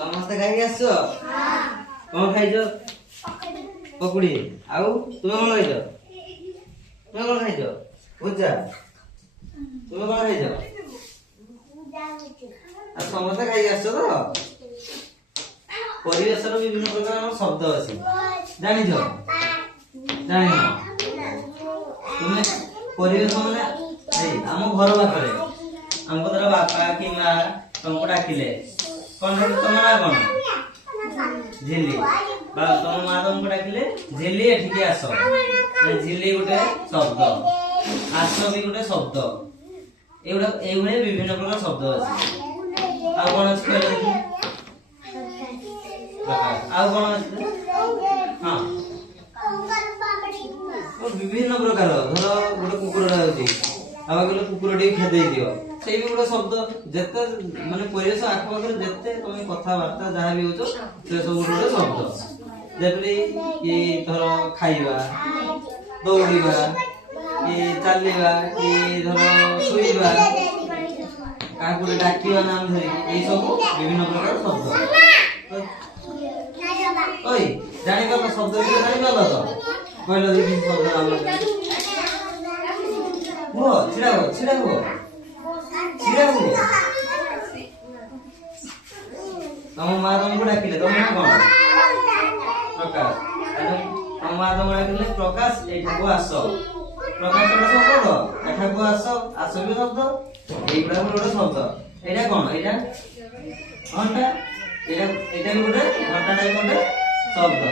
ସମସ୍ତେ ଖାଇକି ଆସିଛ? କଣ ଖାଇଛ? ପକୁଡି। ଆଉ ତୁମେ କଣ ଖାଇଛ? ତୁମେ କଣ ଖାଇଛ? ଭୁଜା। ତୁମେ କଣ ଖାଇଛ? ଆଉ ସମସ୍ତେ ଖାଇକି ଆସିଛ ତ? ପରିବେଶର ବିଭିନ୍ନ ପ୍ରକାର ଶବ୍ଦ ଅଛି, ଜାଣିଛ? ଜାଣିନ? ତୁମେ ପରିବେଶ ମାନେ ଆମ ଘର ପାଖରେ ଆମ ଧର ବାପା କି ମା ତମକୁ ଡାକିଲେ କଣ ତମ ନାଁ କଣ? ଝିଲି। ବା ତମ ମା ତମକୁ ଡାକିଲେ ଝିଲି ଏଠିକି ଆସ। ଝିଲି ଗୋଟେ ଶବ୍ଦ, ଆସ ବି ଗୋଟେ ଶବ୍ଦ। ଏଇଭଳିଆ ବିଭିନ୍ନ ପ୍ରକାର ଶବ୍ଦ ଅଛି। ଆଉ କଣ ଅଛି କହିଲ? ଆଉ କଣ ଅଛି? ହଁ ବିଭିନ୍ନ ପ୍ରକାର। ଧର ଗୋଟେ କୁକୁରଟା ଅଛି, ଆଉ କହିଲେ କୁକୁର ଟିକେ ଖେଦେଇ ଦିଅ, ସେଇ ବି ଗୋଟେ ଶବ୍ଦ। ଯେତେ ମାନେ ପରିବେଶ ଆଖପାଖରେ ଯେତେ ତମେ କଥାବାର୍ତ୍ତା ଯାହା ବି ହଉଛ ସେ ସବୁ ଗୋଟେ ଶବ୍ଦ। ଯେପରି କି ଧର ଖାଇବା, ଦୌଡ଼ିବା, କି ଚାଲିବା, କି ଧର ଶୋଇବା, କାହାକୁ ଗୋଟେ ଡାକିବା ନାମ ଧରି, ଏଇ ସବୁ ବିଭିନ୍ନ ପ୍ରକାର ଶବ୍ଦ। ଜାଣିପାରିଲ ଶବ୍ଦ ବିଷୟରେ? ଜାଣିପାରିଲ ତ? କହିଲ ଦେଖି ଶବ୍ଦ ନାମ। ହୁଅ, ଛିଡା ହୁଅ, ଛିଡା ହୁଅ, ଛିଡା ହୁଅ। ତମ ମା ତମକୁ ଡାକିଲେ, ତମ ନାଁ କଣ? ପ୍ରକାଶ। ତମ ମା ତମକୁ ଡାକିଲେ ପ୍ରକାଶ ଏଇଠାକୁ ଆସ। ପ୍ରକାଶ ଗୋଟେ ଶବ୍ଦ ତ? ଏଠାକୁ ଆସ, ଆସ ବି ଶବ୍ଦ। এইগুলা ଗୋଟେ ଶବ୍ଦ। ଏଇଟା କଣ? ଏଇଟା ଘଣ୍ଟା। ଏଇଟା ବି ଗୋଟେ ଘଣ୍ଟାଟା ବି ଗୋଟେ ଶବ୍ଦ।